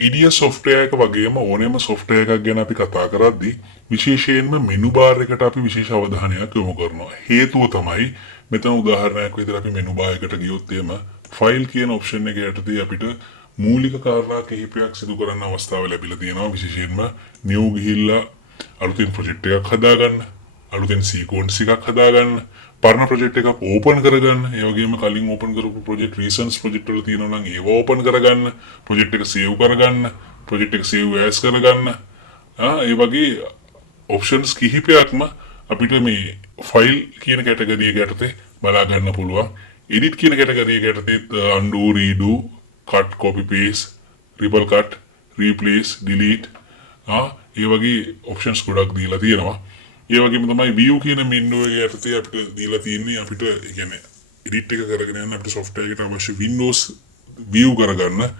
EDIUS software එක වගේම ඕනෑම software එකක් ගැන අපි කතා කරද්දී විශේෂයෙන්ම menu bar එකට අපි විශේෂ අවධානයක් යොමු කරනවා. හේතුව තමයි මෙතන උදාහරණයක් විදිහට අපි menu bar එකට ගියොත් එහෙම file කියන option එක යටතේ අපිට මූලික කාරණා කිහිපයක් සිදු කරන්න අවස්ථාව ලැබිලා තියෙනවා. විශේෂයෙන්ම new ගිහිල්ලා අලුතින් project එකක් හදාගන්න, අලුතෙන් sequence එකක් හදාගන්න, පරණ project එකක් open කරගන්න, ඒ වගේම කලින් open කරපු project recent project වල තියෙනවා නම් ඒව open කරගන්න, project එක save කරගන්න, project එක save as කරගන්න. ඒ වගේ options කිහිපයක්ම අපිට මේ file කියන category එක යටතේ බලා ගන්න පුළුවන්. edit කියන category එක යටතේ undo, redo, cut, copy paste, triple cut, replace, delete ඒ වගේ options ගොඩක් දීලා තියෙනවා. ඒ වගේම තමයි view කියන menu එක යටතේ අපිට දීලා තියෙන්නේ අපිට කියන්නේ edit එක කරගෙන යන්න අපිට software එකට අවශ්‍ය windows view කරගන්න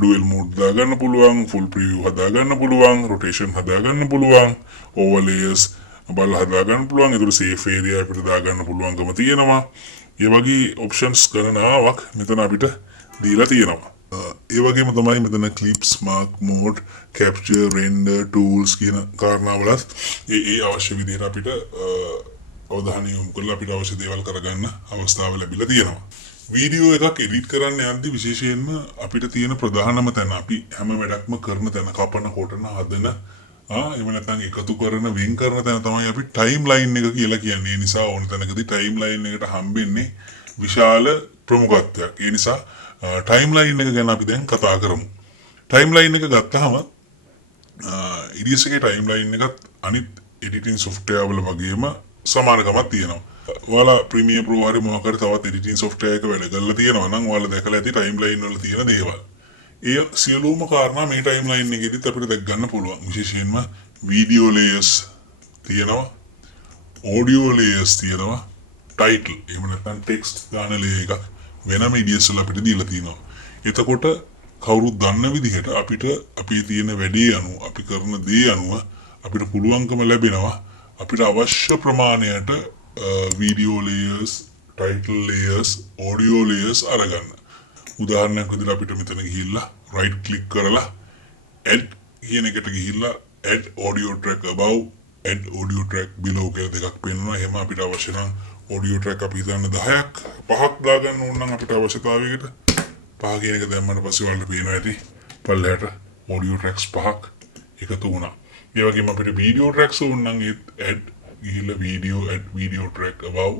dual mode දාගන්න පුළුවන්, full preview හදාගන්න පුළුවන්, rotation හදාගන්න පුළුවන්, overlays බලලා හදාගන්න පුළුවන්. ඒතර safe area අපිට දාගන්න පුළුවන්කම තියෙනවා. ඒ වගේ options ගණනාවක් මෙතන අපිට දීලා තියෙනවා. ඒ වගේම තමයි මෙතන clips, mark mode, capture, render, tools කියන කාරණාවලත් ඒ අවශ්‍ය විදිහට අපිට අවධානය යොමු කරලා අපිට අවශ්‍ය දේවල් කරගන්න අවස්ථාව ලැබිලා තියෙනවා. වීඩියෝ එකක් එඩිට් කරන්න යද්දී විශේෂයෙන්ම අපිට තියෙන ප්‍රධානම තැන අපි හැම වැඩක්ම කරන තැන කපන කොටන හදන එහෙම නැත්නම් එකතු කරන වෙන් කරන තැන තමයි අපි ටයිම්ලයින් එක කියලා කියන්නේ. ඒ නිසා ඕන තැනකදී ටයිම්ලයින් එකට හම්බෙන්නේ විශාල ප්‍රමුඛත්වයක්. ඒ නිසා ටයිම්ලයින් එක ගැන අපි දැන් කතා කරමු. ටයිම්ලයින් එක ගත්තාම EDIUS එකේ ටයිම්ලයින් එකත් අනිත් එඩිටින් software වල වගේම සමානකමක් තියෙනවා. ඔයාලා Premiere Pro හරි මොකක් හරි තවත් එඩිටින් software එක වැඩ කරලා තියෙනවා නම් ඔයාලා දැකලා ඇති ටයිම්ලයින් වල තියෙන දේවල්. ඒ සියලුම කාරණා මේ ටයිම්ලයින් එකේදීත් අපිට දැක් ගන්න පුළුවන්. විශේෂයෙන්ම වීඩියෝ ලේයර්ස් තියෙනවා, ඔඩියෝ ලේයර්ස් තියෙනවා, ටයිටල් එහෙම නැත්නම් ටෙක්ස්ට් දාන ලේයර් එකක් වෙනම EDIUS වල අපිට දීලා තියෙනවා. එතකොට කවුරුත් දන්න විදිහට අපිට අපේ තියෙන වැඩේ අනුව අපි කරන දේ අනුව අපිට පුළුවන්කම ලැබෙනවා අපිට අවශ්‍ය ප්‍රමාණයට video layers, title layers, audio layers අරගන්න. උදාහරණයක් විදිහට අපිට මෙතන ගිහිල්ලා right click කරලා add කියන එකට ගිහිල්ලා add audio track above, add audio track below කියලා දෙකක් පෙන්වනවා. එහෙම අපිට අවශ්‍ය නම් audio track අපි හිතන්න 10ක් 5ක් දාගන්න ඕන නම් අපිට අවශ්‍යතාවයකට 5 කියන එක දැම්මම පස්සේ වලට පේනවා ඇති පල්ලයට audio tracks 5ක් එකතු වුණා. ඒ වගේම අපිට video tracks ඕන නම් add ගිහිල්ලා add video track above,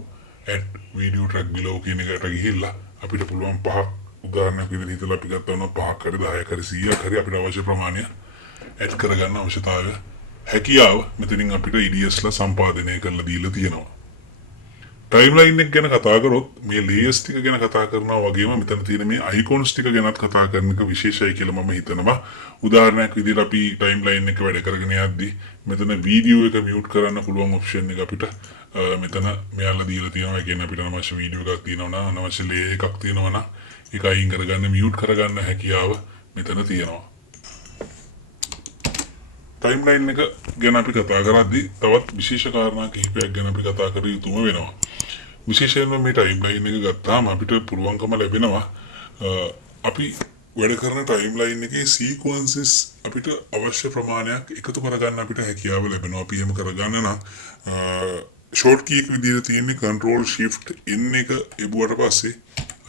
add video track below කියන එකට ගිහිල්ලා අපිට පුළුවන් 5ක් උදාහරණයක් විදිහට හිතලා අපි ගත්තා නම් 5ක් හරි 10ක් හරි 100ක් හරි අපිට අවශ්‍ය ප්‍රමාණය add කරගන්න අවශ්‍යතාවය හැකියාව මෙතනින් අපිට EDIUS ලා සම්පාදනය කරලා දීලා තියෙනවා. ටයිම්ලයින් එක ගැන කතා කරොත් මේ ලේයර්ස් ටික ගැන කතා කරනවා වගේම මෙතන තියෙන මේ අයිකොන්ස් ටික ගැනත් කතා කරන එක විශේෂයි කියලා මම හිතනවා. උදාහරණයක් විදිහට අපි ටයිම්ලයින් එක වැඩ කරගෙන යද්දී මෙතන වීඩියෝ එක මියුට් කරන්න පුළුවන් ඔප්ෂන් එක අපිට මෙතන මෙයාලා දීලා තියෙනවා. ඒ කියන්නේ අපිට අවශ්‍ය වීඩියෝ එකක් තියෙනවා නම් අවශ්‍ය ලේයර් එකක් තියෙනවා නම් ඒක අයින් කරගන්න මියුට් කරගන්න හැකියාව මෙතන තියෙනවා. ටයිම්ලයින් එක ගැන අපි කතා කරද්දී තවත් විශේෂ කාරණා කිහිපයක් ගැන අපි කතා කර යුතුම වෙනවා. විශේෂයෙන්ම මේ ටයිම්ලයින් එක ගත්තාම අපිට පුළුවන්කම ලැබෙනවා අපි වැඩ කරන ටයිම්ලයින් එකේ සීක්වෙන්සස් අපිට අවශ්‍ය ප්‍රමාණයක් එකතු කරගන්න අපිට හැකියාව ලැබෙනවා. අපි එහෙම කරගන්න නම් ෂෝට් කී එක විදිහට තියෙන්නේ control shift n එක එබුවට පස්සේ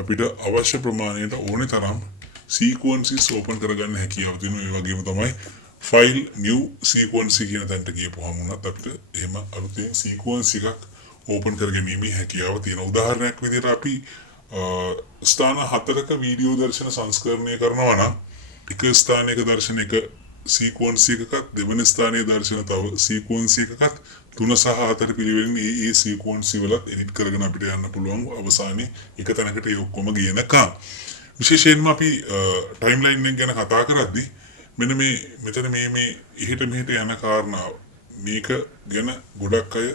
අපිට අවශ්‍ය ප්‍රමාණයට ඕනේ තරම් සීක්වෙන්සස් ඕපන් කරගන්න හැකියාව තියෙනවා. ඒ වගේම තමයි file new sequence කියන තැනට ගියපුවම උනත් අපිට එහෙම අලුතෙන් sequence එකක් ඕපන් කරගැනීමේ හැකියාව තියෙනවා. උදාහරණයක් විදිහට අපි ස්ථාන 4ක වීඩියෝ දර්ශන සංස්කරණය කරනවා නම් එක ස්ථානයක දර්ශන එක sequence එකකත් දෙවෙනි ස්ථානයේ දර්ශන තව sequence එකකත් 3 සහ 4 පිළිවෙලින් ඒ sequence වලත් edit කරගෙන අපිට යන්න පුළුවන් අවසානයේ එක තැනකට ඒ ඔක්කොම ගියනකම්. විශේෂයෙන්ම අපි ටයිම්ලයින් එක ගැන කතා කරද්දී මෙන්න මේ මෙතන මේ ඉහිට මෙහිට යන කාරණාව මේක ගැන ගොඩක් අය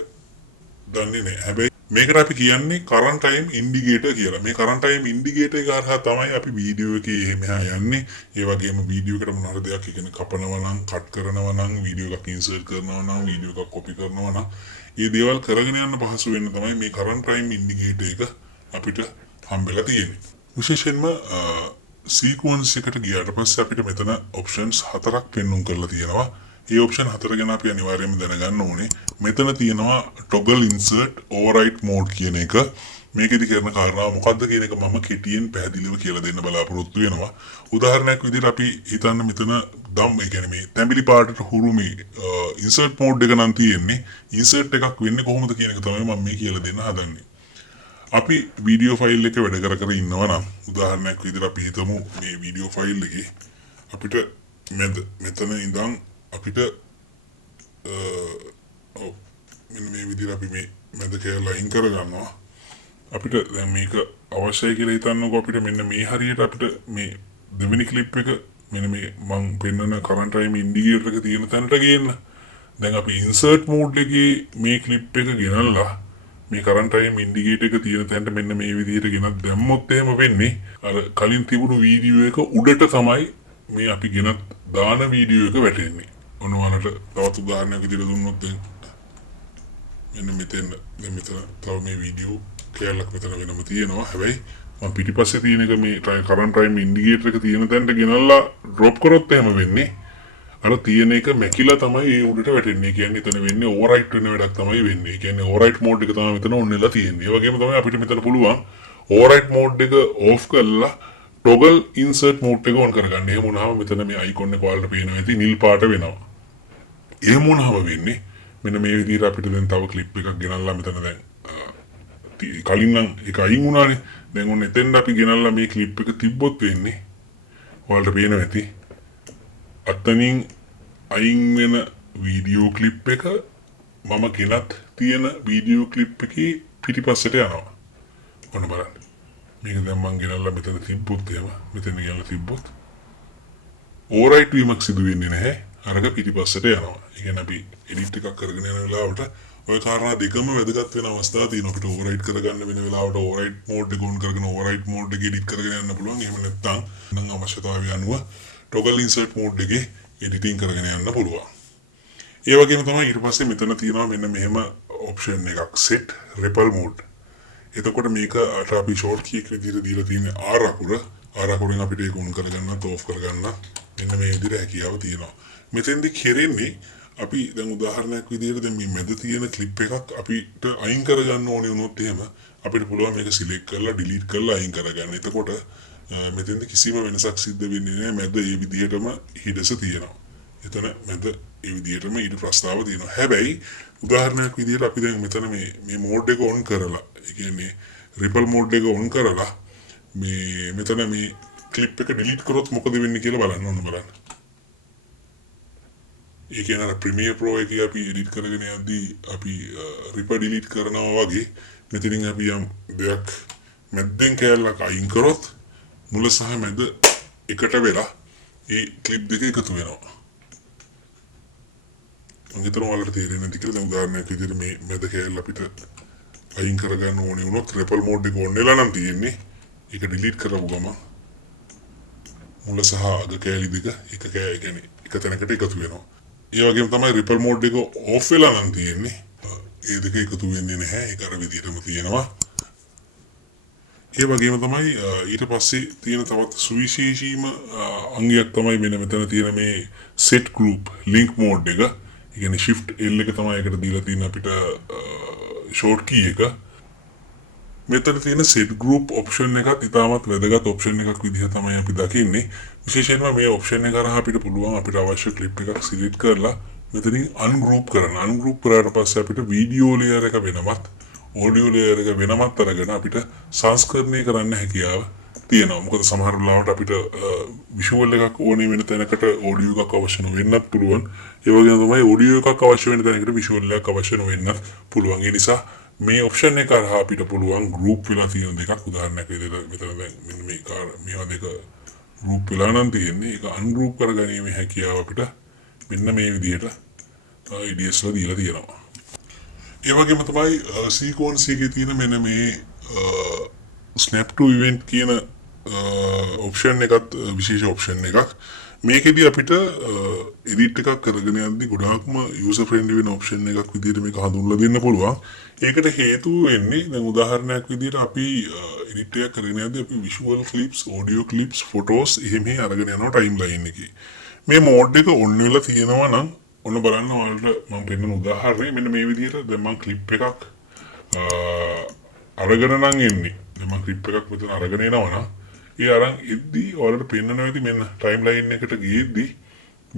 දන්නේ නැහැ. හැබැයි මේකට අපි කියන්නේ current time indicator කියලා. මේ current time indicator එක හරහා තමයි අපි වීඩියෝ එකේ මෙහා යන්නේ. ඒ වගේම වීඩියෝ එකට මොන හරි දෙයක් කියන්නේ කපනවා නම්, කට් කරනවා නම්, වීඩියෝ එකක් ඉන්සර්ට් කරනවා නම්, වීඩියෝ එකක් කොපි කරනවා නම්, මේ දේවල් කරගෙන යන්න පහසු වෙන්න තමයි මේ current time indicator එක අපිට හම්බෙලා තියෙන්නේ. විශේෂයෙන්ම sequence එකට ගියාට පස්සේ අපිට මෙතන options 4ක් පෙන්වුම් කරලා තියෙනවා. මේ option 4 ගැන අපි අනිවාර්යයෙන්ම දැනගන්න ඕනේ. මෙතන තියෙනවා toggle insert override mode කියන එක. මේකෙදි කරන කාරණාව මොකද්ද කියන එක මම කෙටියෙන් පැහැදිලිව කියලා දෙන්න බලාපොරොත්තු වෙනවා. උදාහරණයක් විදිහට අපි හිතන්න මෙතන ධම් ඒ කියන්නේ මේ තැඹිලි පාටට හුරු මේ insert mode එක නම් තියෙන්නේ. insert එකක් වෙන්නේ කොහොමද කියන එක තමයි මම මේ කියලා දෙන්න හදන්නේ. අපි වීඩියෝ ෆයිල් එක වැඩ කර ඉන්නවා නම් උදාහරණයක් විදිහට අපි හිතමු මේ වීඩියෝ ෆයිල් එකේ අපිට මෙතන ඉඳන් අපිට මෙන්න මේ විදිහට අපි මේ මැද කියලා අයින් කර ගන්නවා. අපිට දැන් මේක අවශ්‍යයි කියලා හිතන්නකෝ අපිට මෙන්න මේ හරියට අපිට මේ දෙවෙනි ක්ලිප් එක මෙන්න මේ මම පෙන්නන කරන්ට් ටයිම් ඉන්ඩිකේටර් එක තියෙන තැනට ගේන්න. දැන් අපි ඉන්සර්ට් මෝඩ් එකේ මේ ක්ලිප් එක ගෙනල්ලා මේ කරන්ට් ටයිම් ඉන්ඩිකේටර් එක තියෙන තැනට මෙන්න මේ විදිහට ගෙනත් දැම්මොත් එහෙම වෙන්නේ අර කලින් තිබුණු වීඩියෝ එක උඩට තමයි මේ අපි ගෙනත් දාන වීඩියෝ එක වැටෙන්නේ. ඔන්නවලට තවත් උදාහරණයක් විදිහට දුන්නොත් මෙන්න මෙතන දැන් මෙතන තව මේ වීඩියෝ කැලක් මෙතන වෙනම තියෙනවා. හැබැයි මම පිටිපස්සේ තියෙන එක මේ කරන්ට් ටයිම් ඉන්ඩිකේටර් එක තියෙන තැනට ගෙනල්ලා ඩ්‍රොප් කරොත් එහෙම වෙන්නේ අර තියෙන එක මැකිලා තමයි ඒ උඩට වැටෙන්නේ. කියන්නේ එතන වෙන්නේ ඕවර්රයිට් වෙන වැඩක් තමයි වෙන්නේ. කියන්නේ ඕවර්රයිට් මෝඩ් එක තමයි මෙතන ඔන් වෙලා තියෙන්නේ. ඒ වගේම තමයි අපිට මෙතන පුළුවන් ඕවර්රයිට් මෝඩ් එක ඕෆ් කරලා toggle insert mode එක on කරගන්න. එහෙම වුණාම මෙතන මේ අයිකොන් එක ඔයාලට පේනවා ඇති නිල් පාට වෙනවා. එහෙම වුණාම වෙන්නේ මෙන්න මේ විදිහට අපිට දැන් තව ක්ලිප් එකක් ගෙනල්ලා මෙතන දැන් කලින් නම් ඒක අයින් වුණානේ. දැන් ඔන්න එතෙන්ද අපි ගෙනල්ලා මේ ක්ලිප් එක තිබ්බොත් වෙන්නේ ඔයාලට පේනවා ඇති අතනින් අයින් වෙන වීඩියෝ ක්ලිප් එක මම ගෙනත් තියෙන වීඩියෝ ක්ලිප් එකේ පිටිපස්සට යනවා. ඔන්න බලන්න. මේක දැන් මම ගෙනල්ලා මෙතන තිබ්බොත් එහෙම මෙතන ගෙනල්ලා තිබ්බොත් ඕවර්රයිට් වීමක් සිදු වෙන්නේ නැහැ. අරක පිටිපස්සට යනවා. ඒ කියන්නේ අපි එඩිට් එකක් කරගෙන යන වෙලාවට ඔය කාරණා දෙකම වැදගත් වෙන අවස්ථා තියෙනවා. අපිට ඕවර්රයිට් කරගන්න වෙන වෙලාවට ඕවර්රයිට් මෝඩ් එක ඔන් කරගෙන ඕවර්රයිට් මෝඩ් එක එඩිට් කරගෙන යන්න පුළුවන්. එහෙම නැත්නම් නම් අවශ්‍යතාවය අනුව toggle insert mode එකේ editing කරගෙන යන්න පුළුවන්. ඒ වගේම තමයි ඊට පස්සේ මෙතන තියෙනවා මෙන්න මෙහෙම option එකක් set ripple mode. එතකොට මේක අපි short key එක විදිහට දීලා තියෙන R අකුරෙන් අපිට ඒක on කරගන්නත් off කරගන්න මෙන්න මේ විදිහට හැකියාව තියෙනවා. මෙතෙන්දි කෙරෙන්නේ අපි දැන් උදාහරණයක් විදිහට දැන් මේ මැද තියෙන ක්ලිප් එකක් අපිට අයින් කරගන්න ඕනේ වුණොත් එහෙම අපිට පුළුවන් මේක සිලෙක්ට් කරලා ඩිලීට් කරලා අයින් කරගන්න. එතකොට මෙතෙන්ද කිසිම වෙනසක් සිද්ධ වෙන්නේ නැහැ. මැද ඒ විදිහටම හිඩස තියෙනවා. එතන මැද ඒ විදිහටම ඊට ප්‍රස්තාව තියෙනවා. හැබැයි උදාහරණයක් විදිහට අපි දැන් මෙතන මේ මෝඩ් එක ඔන් කරලා ඒ කියන්නේ රිපල් මෝඩ් එක ඔන් කරලා මේ මෙතන මේ ක්ලිප් එක ඩිලීට් කරොත් මොකද වෙන්නේ කියලා බලන්න ඕන බලන්න. ඒ කියන්නේ ප්‍රීමියර් ප්‍රෝ එකේ අපි එඩිට් කරගෙන යද්දී අපි රිප ඩිලීට් කරනවා වගේ මෙතනින් අපි යම් දෙයක් මැද්දෙන් කැලලක් අයින් කරොත් මුල සහ මැද එකට වෙලා ඒ ක්ලිප් දෙක එකතු වෙනවා. මම හිතනවා ඔයාලට තේරෙන්නේ නැති කියලා. දැන් උදාහරණයක් විදිහට මේ මැද කැලල අපිට අයින් කරගන්න ඕනේ වුණොත් රිපල් මෝඩ් එක ඔන් වෙලා නම් තියෙන්නේ. ඒක ඩිලීට් කරපු ගමන් මුල සහ අග කැලි දෙක එක තැනකට එකතු වෙනවා. ඒ වගේම තමයි රිපල් මෝඩ් එක ඕෆ් වෙලා නම් තියෙන්නේ. ඒ දෙක එකතු වෙන්නේ නැහැ. ඒක අර විදිහටම තියෙනවා. ඒ වගේම තමයි ඊට පස්සේ තියෙන තවත් සුවිශේෂීම අංගයක් තමයි මෙතන තියෙන මේ set group link mode එක. ඒ කියන්නේ shift L එක තමයි ඒකට දීලා තියෙන අපිට short key එක. මෙතන තියෙන set group option එකත් ඉතාමත් වැදගත් option එකක් විදිහට තමයි අපි දකින්නේ. විශේෂයෙන්ම මේ option එක කරා අපිට පුළුවන් අපිට අවශ්‍ය clip එකක් select කරලා මෙතනින් ungroup කරන්න. ungroup කරාට පස්සේ අපිට video layer එක වෙනමත් audio layer එක වෙනමත් අරගෙන අපිට සංස්කරණය කරන්න හැකියාව තියෙනවා. මොකද සමහර වෙලාවට අපිට visual එකක් ඕනේ වෙන තැනකට audio එකක් අවශ්‍ය නොවෙන්නත් පුළුවන්. ඒ වගේම තමයි audio එකක් අවශ්‍ය වෙන තැනකට visual එකක් අවශ්‍ය නොවෙන්නත් පුළුවන්. ඒ නිසා මේ option එක කරා අපිට පුළුවන් group වෙලා තියෙන දෙකක් උදාහරණයක් විදිහට මෙතන දැන් මෙන්න මේවා දෙක group වෙලා නම් තියෙන්නේ. ඒක ungroup කරගැනීමේ හැකියාව අපිට මෙන්න මේ විදිහට EDIUS ලා දීලා තියෙනවා. ඒ වගේම තමයි sequency එකේ තියෙන මෙන්න මේ snap to event කියන option එකත් විශේෂ option එකක්. මේකෙදි අපිට එඩිට් එකක් කරගෙන යද්දී ගොඩාක්ම යූසර් ෆ්‍රෙන්ඩ්ලි වෙන ඔප්ෂන් එකක් විදිහට මේක හඳුන්වලා දෙන්න පුළුවන්. ඒකට හේතුව වෙන්නේ දැන් උදාහරණයක් විදිහට අපි එඩිට් එකක් කරගෙන යද්දී අපි visual clips, audio clips, photos එහෙම අරගෙන යනවා ටයිම්ලයින් එකේ. මේ මෝඩ් එක ඔන් වෙලා තියෙනවා නම් ඔන්න බලන්න ඔයාලට මම පෙන්නන උදාහරණය මෙන්න මේ විදිහට දැන් මම ක්ලිප් එකක් අරගෙන නම් එන්නේ. දැන් මම ක්ලිප් එකක් මෙතන අරගෙන එනවා නම් ඒ අරන් එද්දී ඔයාලට පෙන්නනවා ඇති මෙන්න ටයිම්ලයින් එකට ගියේද්දී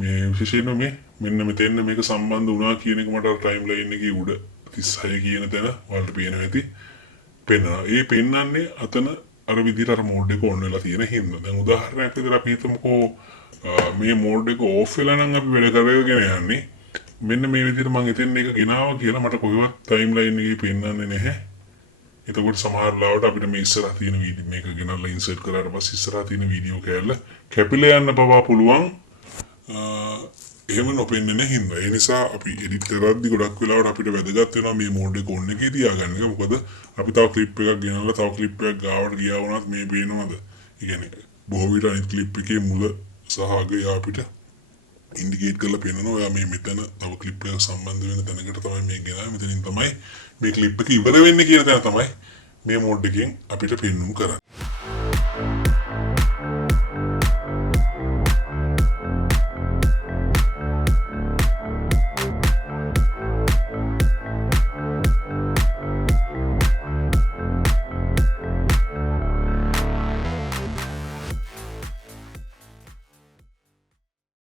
මේ විශේෂයෙන්ම මේ මෙන්න මෙතෙන් මේක සම්බන්ධ වුණා කියන එක මට ටයිම්ලයින් එකේ උඩ 36 කියන තැන ඔයාලට පේනවා ඇති පෙන්නනවා. ඒ පෙන්නන්නේ අතන අර විදිහට අර මෝඩ් එක ඔන් වෙලා තියෙන හින්දා. දැන් උදාහරණයක් විදිහට අපි හිතමුකෝ මේ මෝඩ් එක ඕෆ් වෙලා නම් අපි වැඩ කරගෙන යන්නේ. මෙන්න මේ විදිහට මම එතෙන් එක ගෙනාවා කියලා මට කොහෙවත් ටයිම්ලයින් එකේ පෙන්නන්නේ නැහැ. එතකොට සමහර ලාවට අපිට මේ ඉස්සරහ තියෙන වීඩියෝ මේක ගෙනල්ලා ඉන්සර්ට් කරාට පස්සේ ඉස්සරහ තියෙන වීඩියෝ කෑල්ල කැපිලා යන්න පවා පුළුවන්. එහෙම නොපෙන්නේ නැහැ හින්දා. ඒ නිසා අපි එඩිට් කරද්දී ගොඩක් වෙලාවට අපිට වැදගත් වෙනවා මේ මෝඩ් එක ඔන් එකේ තියාගන්න එක. මොකද අපි තව ක්ලිප් එකක් ගෙනල්ලා තව ක්ලිප් එකක් ගාවට ගියා වුණත් මේ පේනවද? ඒ කියන්නේ බොහෝ විට අනිත් ක්ලිප් එකේ මුල සහ අග අපිට ඉන්ඩිකේට් කරලා පෙන්නනවා. ඔයා මේ මෙතන තව ක්ලිප් එකක් සම්බන්ධ වෙන තැනකට තමයි මේ ගෙනාවේ. මෙතනින් තමයි මේ ක්ලිප් එක ඉවර වෙන්නේ කියන තැන තමයි මේ මෝඩ් එකෙන් අපිට පෙන්වුම් කරන්නේ.